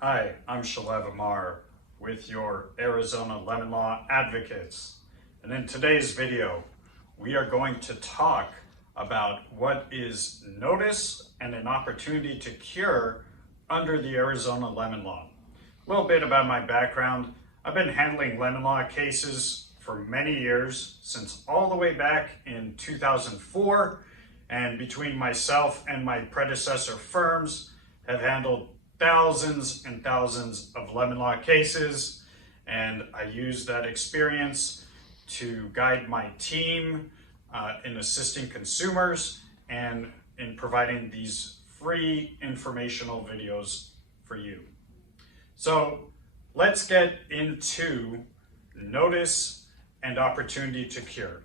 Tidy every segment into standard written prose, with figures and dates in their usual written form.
Hi, I'm Shalev Amar with your Arizona Lemon Law Advocates. And in today's video, we are going to talk about what is notice and an opportunity to cure under the Arizona Lemon Law. A little bit about my background. I've been handling lemon law cases for many years, since all the way back in 2004. And between myself and my predecessor firms, have handled thousands and thousands of lemon law cases, and I use that experience to guide my team in assisting consumers and in providing these free informational videos for you. So let's get into notice and opportunity to cure.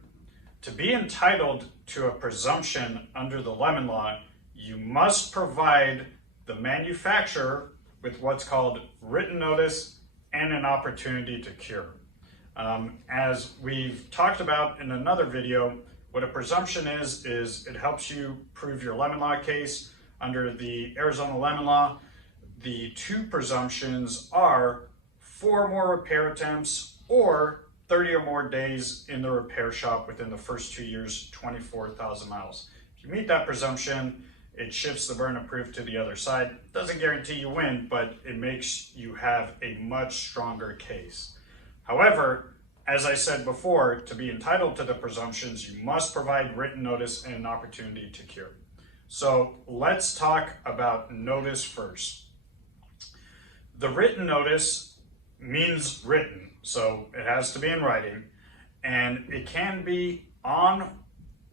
To be entitled to a presumption under the lemon law, you must provide the manufacturer with what's called written notice and an opportunity to cure. As we've talked about in another video, what a presumption is it helps you prove your lemon law case under the Arizona lemon law. The two presumptions are 4 more repair attempts or 30 or more days in the repair shop within the first 2 years, 24,000 miles. If you meet that presumption, it shifts the burden of proof to the other side. Doesn't guarantee you win, but it makes you have a much stronger case. However, as I said before, to be entitled to the presumptions, you must provide written notice and an opportunity to cure. So let's talk about notice first. The written notice means written, so it has to be in writing, and it can be on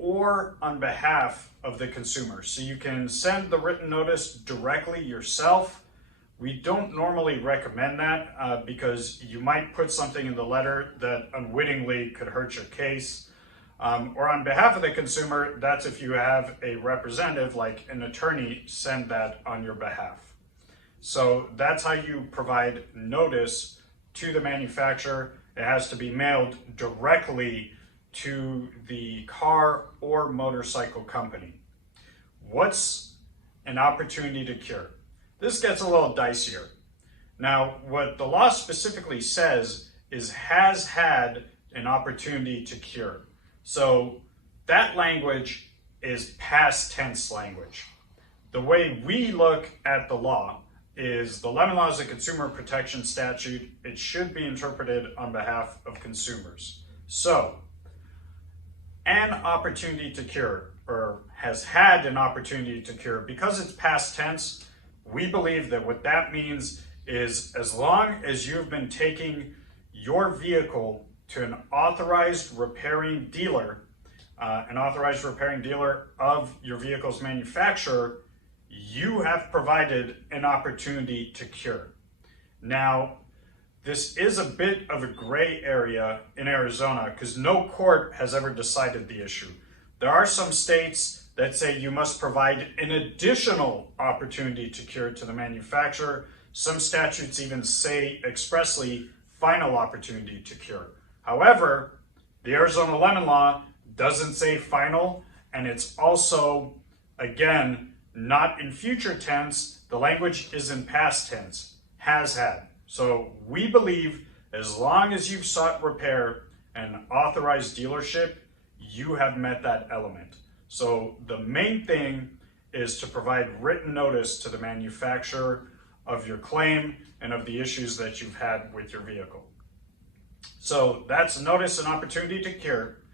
or on behalf of the consumer. So you can send the written notice directly yourself. We don't normally recommend that because you might put something in the letter that unwittingly could hurt your case. Or on behalf of the consumer, that's if you have a representative like an attorney send that on your behalf. So that's how you provide notice to the manufacturer. It has to be mailed directly to the car or motorcycle company. What's an opportunity to cure? This gets a little dicier. Now, what the law specifically says is has had an opportunity to cure. So that language is past tense language. The way we look at the law is the lemon law is a consumer protection statute. It should be interpreted on behalf of consumers. So, an opportunity to cure, or has had an opportunity to cure, because it's past tense, we believe that what that means is as long as you've been taking your vehicle to an authorized repairing dealer of your vehicle's manufacturer, you have provided an opportunity to cure. Now, this is a bit of a gray area in Arizona because no court has ever decided the issue. There are some states that say you must provide an additional opportunity to cure to the manufacturer. Some statutes even say expressly final opportunity to cure. However, the Arizona lemon law doesn't say final, and it's also, again, not in future tense. The language is in past tense, has had. So we believe as long as you've sought repair and authorized dealership, you have met that element. So the main thing is to provide written notice to the manufacturer of your claim and of the issues that you've had with your vehicle. So that's notice and opportunity to cure.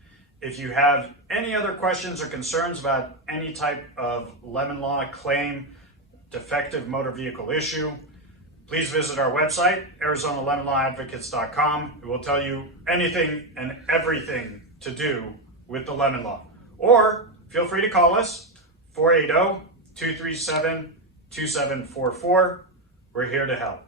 If you have any other questions or concerns about any type of lemon law claim, defective motor vehicle issue, please visit our website, ArizonaLemonLawAdvocates.com. It will tell you anything and everything to do with the lemon law. Or feel free to call us, 480-237-2744. We're here to help.